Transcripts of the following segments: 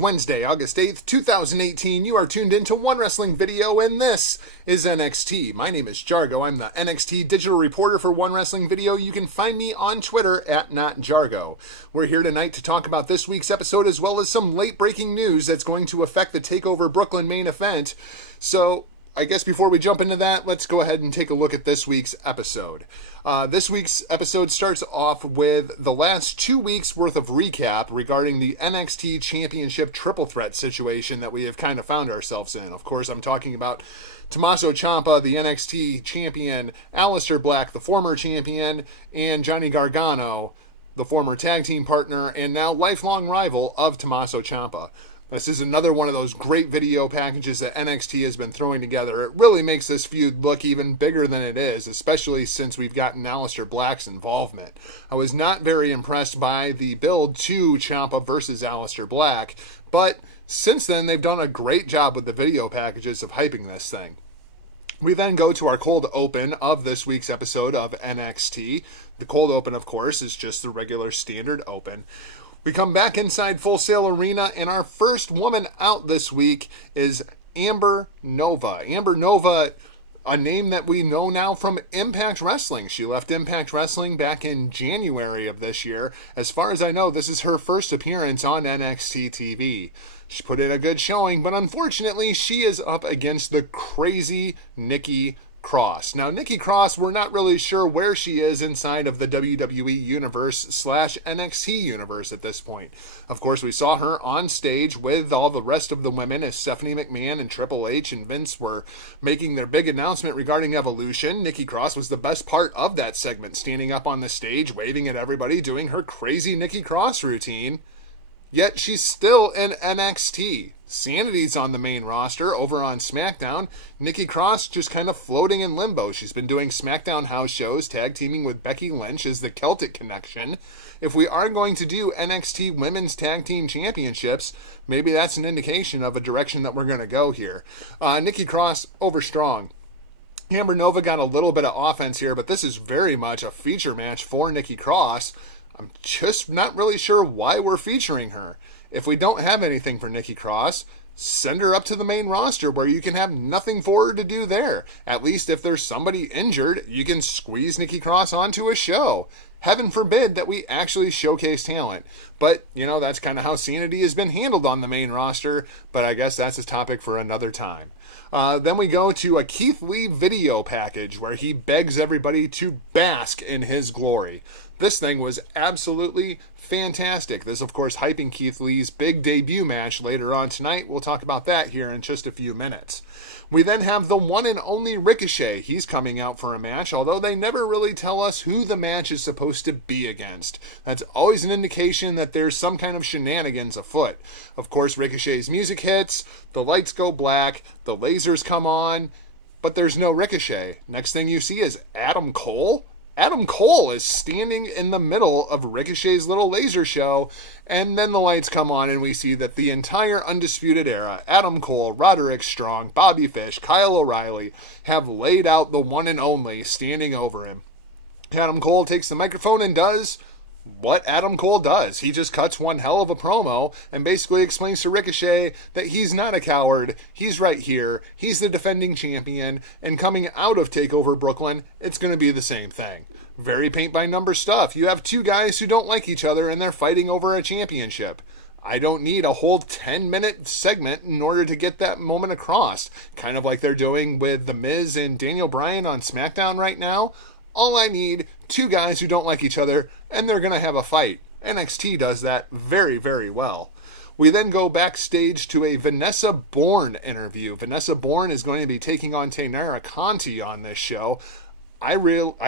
Wednesday, August 8th, 2018. You are tuned into One Wrestling Video, and this is NXT. My name is Jargo. I'm the NXT digital reporter for One Wrestling Video. You can find me on Twitter at NotJargo. We're here tonight to talk about this week's episode as well as some late-breaking news that's going to affect the TakeOver Brooklyn main event. So, I guess before we jump into that, let's go ahead and take a look at this week's episode. This week's episode starts off with the last 2 weeks' worth of recap regarding the NXT Championship triple threat situation that we have kind of found ourselves in. Of course, I'm talking about Tommaso Ciampa, the NXT champion, Aleister Black, the former champion, and Johnny Gargano, the former tag team partner, and now lifelong rival of Tommaso Ciampa. This is another one of those great video packages that NXT has been throwing together. It really makes this feud look even bigger than it is, especially since we've gotten Aleister Black's involvement. I was not very impressed by the build to Ciampa versus Aleister Black, but since then they've done a great job with the video packages of hyping this thing. We then go to our cold open of this week's episode of NXT. The cold open, of course, is just the regular standard open. We come back inside Full Sail Arena, and our first woman out this week is Amber Nova. Amber Nova, a name that we know now from Impact Wrestling. She left Impact Wrestling back in January of this year. As far as I know, this is her first appearance on NXT TV. She put in a good showing, but unfortunately, she is up against the crazy Nikki Cross. Now, Nikki Cross, we're not really sure where she is inside of the WWE Universe / NXT Universe at this point. Of course, we saw her on stage with all the rest of the women as Stephanie McMahon and Triple H and Vince were making their big announcement regarding Evolution. Nikki Cross was the best part of that segment, standing up on the stage, waving at everybody, doing her crazy Nikki Cross routine. Yet she's still in NXT. Sanity's on the main roster over on SmackDown. Nikki Cross just kind of floating in limbo. She's been doing SmackDown house shows, tag teaming with Becky Lynch as the Celtic Connection. If we are going to do NXT Women's Tag Team Championships, maybe that's an indication of a direction that we're going to go here. Nikki Cross over strong. Amber Nova got a little bit of offense here, but this is very much a feature match for Nikki Cross. I'm just not really sure why we're featuring her. If we don't have anything for Nikki Cross, send her up to the main roster where you can have nothing for her to do there. At least if there's somebody injured, you can squeeze Nikki Cross onto a show. Heaven forbid that we actually showcase talent. But, that's kind of how Sanity has been handled on the main roster, but I guess that's a topic for another time. Then we go to a Keith Lee video package where he begs everybody to bask in his glory. This thing was absolutely fantastic. This, of course, hyping Keith Lee's big debut match later on tonight. We'll talk about that here in just a few minutes. We then have the one and only Ricochet. He's coming out for a match, although they never really tell us who the match is supposed to be against. That's always an indication that there's some kind of shenanigans afoot. Of course, Ricochet's music hits, the lights go black, the lasers come on, but there's no Ricochet. Next thing you see is Adam Cole. Adam Cole is standing in the middle of Ricochet's little laser show, and then the lights come on and we see that the entire Undisputed Era, Adam Cole, Roderick Strong, Bobby Fish, Kyle O'Reilly, have laid out the one and only standing over him. Adam Cole takes the microphone and does what Adam Cole does. He just cuts one hell of a promo and basically explains to Ricochet that he's not a coward, he's right here, he's the defending champion, and coming out of TakeOver Brooklyn, it's going to be the same thing. Very paint-by-number stuff. You have two guys who don't like each other and they're fighting over a championship. I don't need a whole 10-minute segment in order to get that moment across. Kind of like they're doing with The Miz and Daniel Bryan on SmackDown right now. All I need, two guys who don't like each other, and they're going to have a fight. NXT does that very, very well. We then go backstage to a Vanessa Borne interview. Vanessa Borne is going to be taking on Taynara Conti on this show. I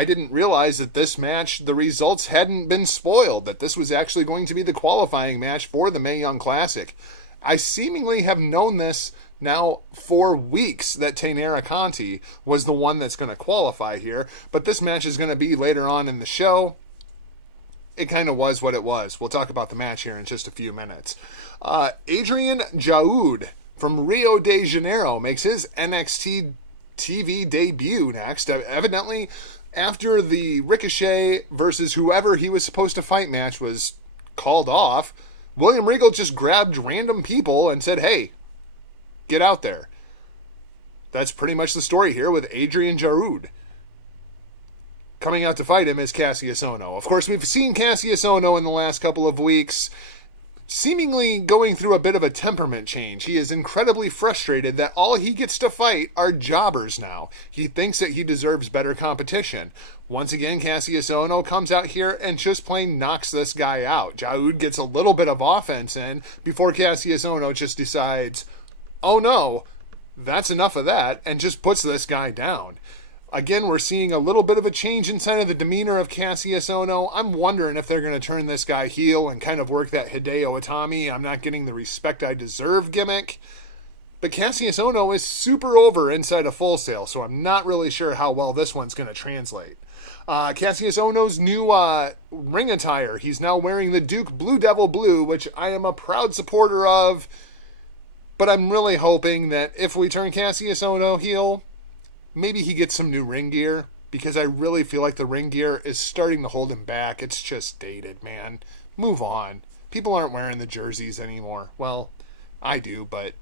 didn't realize that this match, the results hadn't been spoiled, that this was actually going to be the qualifying match for the Mae Young Classic. I seemingly have known this now for weeks, that Taynara Conti was the one that's going to qualify here, but this match is going to be later on in the show. It kind of was what it was. We'll talk about the match here in just a few minutes. Adrian Jaoud from Rio de Janeiro makes his NXT TV debut next. Evidently, after the Ricochet versus whoever he was supposed to fight match was called off, William Regal just grabbed random people and said, hey, get out there. That's pretty much the story here with Adrian Jarud. Coming out to fight him is Kassius Ohno. Of course, we've seen Kassius Ohno in the last couple of weeks seemingly going through a bit of a temperament change. He is incredibly frustrated that all he gets to fight are jobbers now. He thinks that he deserves better competition. Once again, Kassius Ohno comes out here and just plain knocks this guy out. Jarud gets a little bit of offense in before Kassius Ohno just decides, oh no, that's enough of that, and just puts this guy down. Again, we're seeing a little bit of a change inside of the demeanor of Kassius Ohno. I'm wondering if they're going to turn this guy heel and kind of work that Hideo Itami, I'm not getting the respect I deserve gimmick. But Kassius Ohno is super over inside of Full Sail, so I'm not really sure how well this one's going to translate. Kassius Ohno's new ring attire. He's now wearing the Duke Blue Devil Blue, which I am a proud supporter of. But I'm really hoping that if we turn Kassius Ohno heel, maybe he gets some new ring gear, because I really feel like the ring gear is starting to hold him back. It's just dated, man. Move on. People aren't wearing the jerseys anymore. Well, I do, but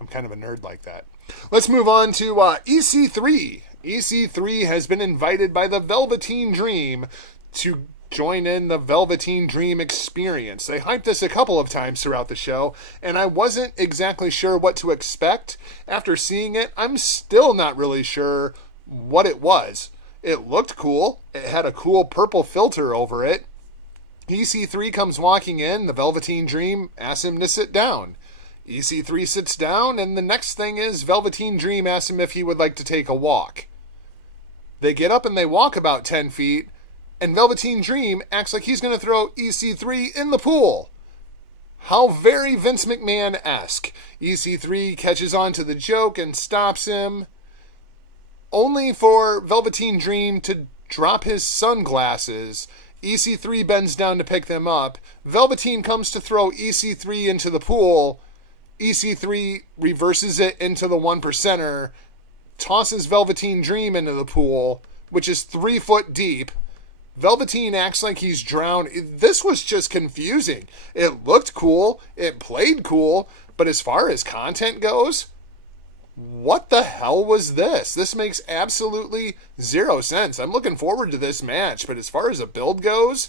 I'm kind of a nerd like that. Let's move on to EC3. EC3 has been invited by the Velveteen Dream to join in the Velveteen Dream experience. They hyped this a couple of times throughout the show, and I wasn't exactly sure what to expect. After seeing it, I'm still not really sure what it was. It looked cool. It had a cool purple filter over it. EC3 comes walking in. The Velveteen Dream asks him to sit down. EC3 sits down, and the next thing is Velveteen Dream asks him if he would like to take a walk. They get up and they walk about 10 feet, and Velveteen Dream acts like he's going to throw EC3 in the pool. How very Vince McMahon-esque. EC3 catches on to the joke and stops him, only for Velveteen Dream to drop his sunglasses. EC3 bends down to pick them up. Velveteen comes to throw EC3 into the pool. EC3 reverses it into the 1%er, tosses Velveteen Dream into the pool, which is 3 foot deep. Velveteen acts like he's drowned. This was just confusing. It looked cool. It played cool. But as far as content goes, what the hell was this? This makes absolutely zero sense. I'm looking forward to this match, but as far as a build goes,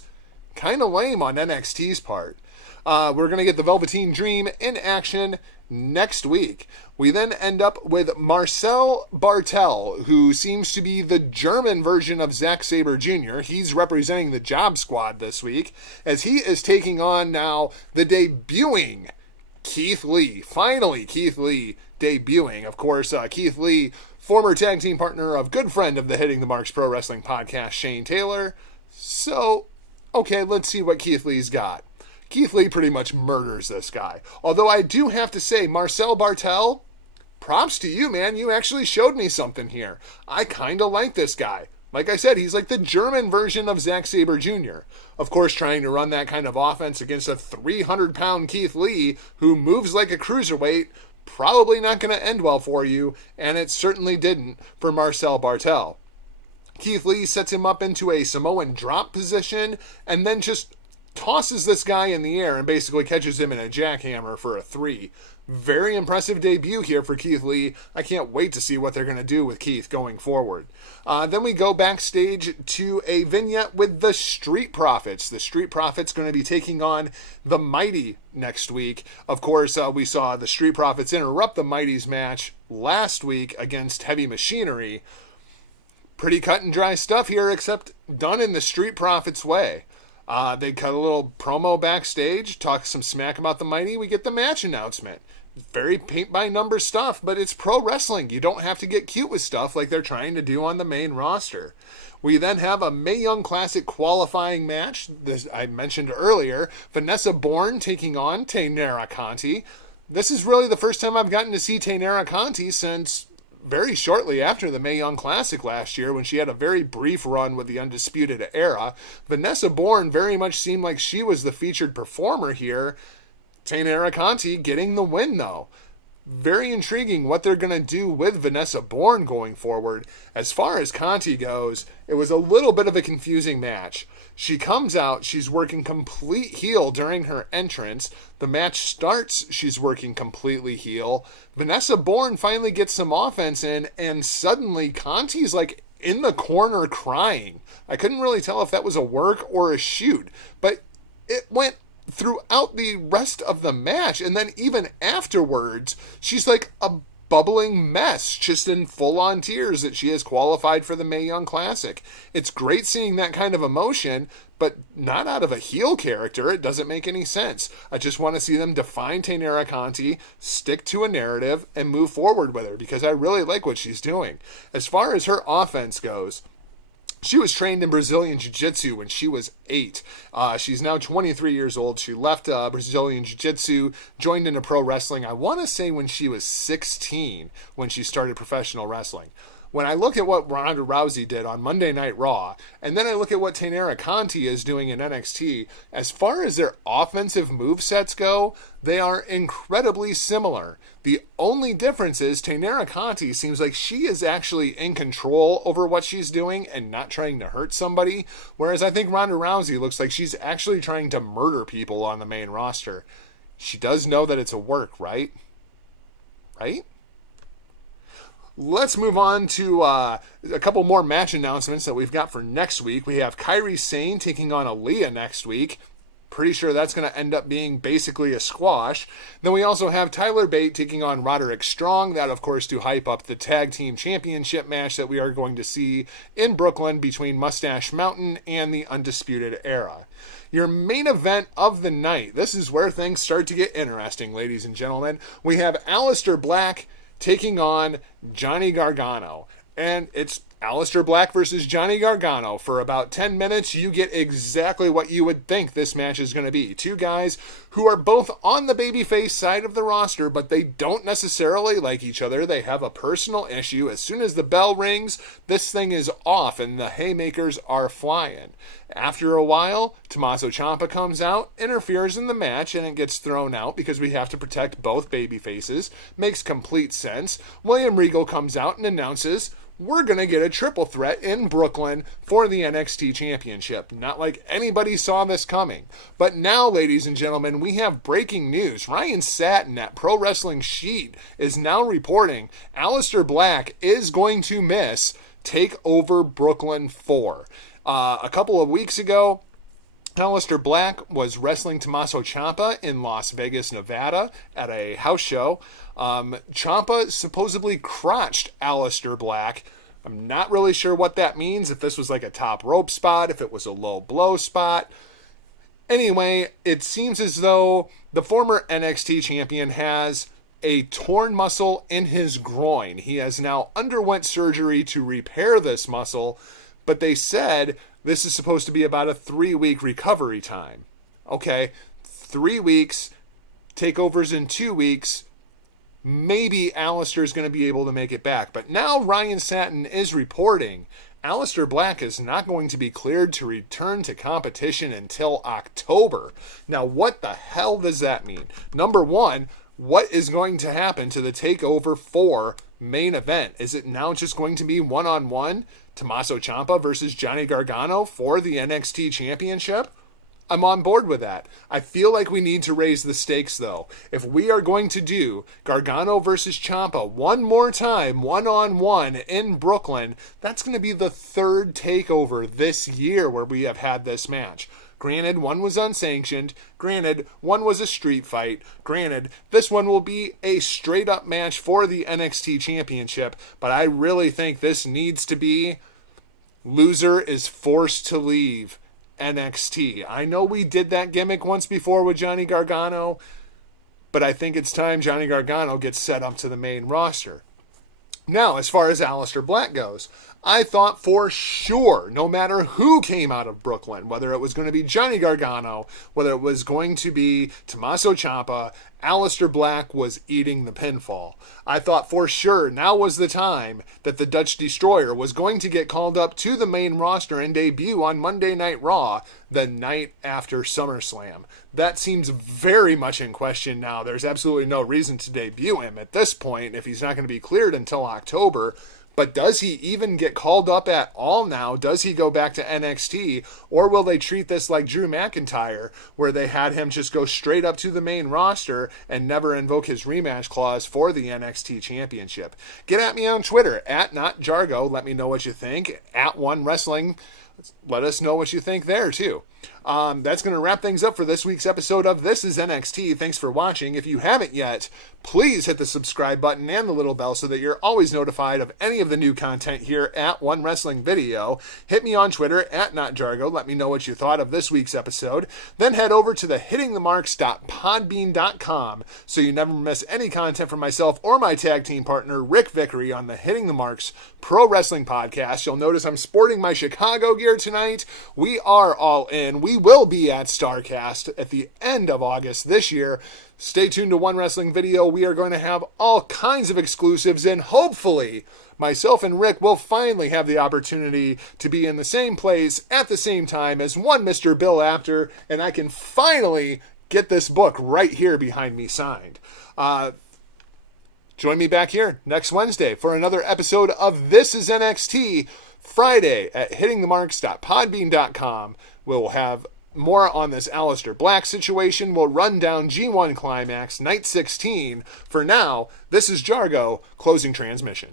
kind of lame on NXT's part. We're going to get the Velveteen Dream in action next week. We then end up with Marcel Bartel, who seems to be the German version of Zack Sabre Jr. He's representing the Job Squad this week, as he is taking on now the debuting Keith Lee. Finally, Keith Lee debuting. Of course, Keith Lee, former tag team partner of good friend of the Hitting the Marks Pro Wrestling podcast, Shane Taylor. So, okay, let's see what Keith Lee's got. Keith Lee pretty much murders this guy. Although I do have to say, Marcel Bartel, props to you, man. You actually showed me something here. I kind of like this guy. Like I said, he's like the German version of Zack Sabre Jr. Of course, trying to run that kind of offense against a 300-pound Keith Lee who moves like a cruiserweight, probably not going to end well for you, and it certainly didn't for Marcel Bartel. Keith Lee sets him up into a Samoan drop position and then just tosses this guy in the air and basically catches him in a jackhammer for a 3. Very impressive debut here for Keith Lee. I can't wait to see what they're going to do with Keith going forward. Then we go backstage to a vignette with the Street Profits. The Street Profits going to be taking on the Mighty next week. Of course, we saw the Street Profits interrupt the Mighty's match last week against Heavy Machinery. Pretty cut and dry stuff here, except done in the Street Profits way. They cut a little promo backstage, talk some smack about the Mighty. We get the match announcement. Very paint-by-number stuff, but it's pro wrestling. You don't have to get cute with stuff like they're trying to do on the main roster. We then have a Mae Young Classic qualifying match. This I mentioned earlier. Vanessa Borne taking on Taynara Conti. This is really the first time I've gotten to see Taynara Conti since very shortly after the Mae Young Classic last year, when she had a very brief run with the Undisputed Era. Vanessa Borne very much seemed like she was the featured performer here. Taynara Conti getting the win, though. Very intriguing what they're going to do with Vanessa Borne going forward. As far as Conti goes, it was a little bit of a confusing match. She comes out, she's working complete heel during her entrance. The match starts, she's working completely heel. Vanessa Borne finally gets some offense in, and suddenly Conti's like in the corner crying. I couldn't really tell if that was a work or a shoot, but it went throughout the rest of the match, and then even afterwards, she's like a bubbling mess, just in full-on tears that she has qualified for the Mae Young Classic. It's great seeing that kind of emotion, but not out of a heel character. It doesn't make any sense. I just want to see them define Taynara Conti, stick to a narrative, and move forward with her, because I really like what she's doing. As far as her offense goes, she was trained in Brazilian Jiu-Jitsu when she was 8. She's now 23 years old. She left Brazilian Jiu-Jitsu, joined into pro wrestling, I want to say when she was 16, when she started professional wrestling. When I look at what Ronda Rousey did on Monday Night Raw, and then I look at what Taynara Conti is doing in NXT, as far as their offensive movesets go, they are incredibly similar. The only difference is Taynara Conti seems like she is actually in control over what she's doing and not trying to hurt somebody, whereas I think Ronda Rousey looks like she's actually trying to murder people on the main roster. She does know that it's a work, right? Right? Let's move on to a couple more match announcements that we've got for next week. We have Kairi Sane taking on Aaliyah next week. Pretty sure that's going to end up being basically a squash. Then we also have Tyler Bate taking on Roderick Strong. That, of course, to hype up the Tag Team Championship match that we are going to see in Brooklyn between Mustache Mountain and the Undisputed Era. Your main event of the night. This is where things start to get interesting, ladies and gentlemen. We have Aleister Black taking on Johnny Gargano. And it's Aleister Black versus Johnny Gargano. For about 10 minutes, you get exactly what you would think this match is going to be. Two guys who are both on the babyface side of the roster, but they don't necessarily like each other. They have a personal issue. As soon as the bell rings, this thing is off and the haymakers are flying. After a while, Tommaso Ciampa comes out, interferes in the match, and it gets thrown out because we have to protect both babyfaces. Makes complete sense. William Regal comes out and announces, we're going to get a triple threat in Brooklyn for the NXT Championship. Not like anybody saw this coming. But now, ladies and gentlemen, we have breaking news. Ryan Satin at Pro Wrestling Sheet is now reporting Aleister Black is going to miss TakeOver Brooklyn 4. A couple of weeks ago, Aleister Black was wrestling Tommaso Ciampa in Las Vegas, Nevada at a house show. Ciampa supposedly crotched Aleister Black. I'm not really sure what that means, if this was like a top rope spot, if it was a low blow spot. Anyway, it seems as though the former NXT champion has a torn muscle in his groin. He has now underwent surgery to repair this muscle, but they said this is supposed to be about a 3-week recovery time. Okay, 3 weeks, takeovers in 2 weeks, maybe Aleister's going to be able to make it back. But now Ryan Satin is reporting Aleister Black is not going to be cleared to return to competition until October. Now, what the hell does that mean? Number one, what is going to happen to the TakeOver 4 main event? Is it now just going to be one-on-one Tommaso Ciampa versus Johnny Gargano for the NXT Championship? I'm on board with that. I feel like we need to raise the stakes, though. If we are going to do Gargano versus Ciampa one more time, one-on-one in Brooklyn, that's going to be the third TakeOver this year where we have had this match. Granted, one was unsanctioned. Granted, one was a street fight. Granted, this one will be a straight-up match for the NXT Championship, but I really think this needs to be loser is forced to leave NXT. I know we did that gimmick once before with Johnny Gargano, but I think it's time Johnny Gargano gets set up to the main roster. Now, as far as Aleister Black goes, I thought for sure, no matter who came out of Brooklyn, whether it was going to be Johnny Gargano, whether it was going to be Tommaso Ciampa, Aleister Black was eating the pinfall. I thought for sure now was the time that the Dutch Destroyer was going to get called up to the main roster and debut on Monday Night Raw the night after SummerSlam. That seems very much in question now. There's absolutely no reason to debut him at this point if he's not going to be cleared until October. But does he even get called up at all now? Does he go back to NXT? Or will they treat this like Drew McIntyre, where they had him just go straight up to the main roster and never invoke his rematch clause for the NXT Championship? Get at me on Twitter, at NotJargo. Let me know what you think. At One Wrestling. Let us know what you think there, too. That's going to wrap things up for this week's episode of This is NXT. Thanks for watching. If you haven't yet, please hit the subscribe button and the little bell so that you're always notified of any of the new content here at One Wrestling Video. Hit me on Twitter, at NotJargo. Let me know what you thought of this week's episode. Then head over to the hittingthemarks.podbean.com so you never miss any content from myself or my tag team partner, Rick Vickery, on the Hitting the Marks Pro Wrestling Podcast. You'll notice I'm sporting my Chicago gear tonight. We are all in. We will be at StarCast at the end of August this year. Stay tuned to One Wrestling Video. We are going to have all kinds of exclusives, and hopefully myself and Rick will finally have the opportunity to be in the same place at the same time as one Mr. Bill Apter, and I can finally get this book right here behind me signed. Join me back here next Wednesday for another episode of This is NXT, Friday at hittingthemarks.podbean.com. We'll have more on this Aleister Black situation. We'll run down G1 Climax, Night 16. For now, this is Jargo, closing transmission.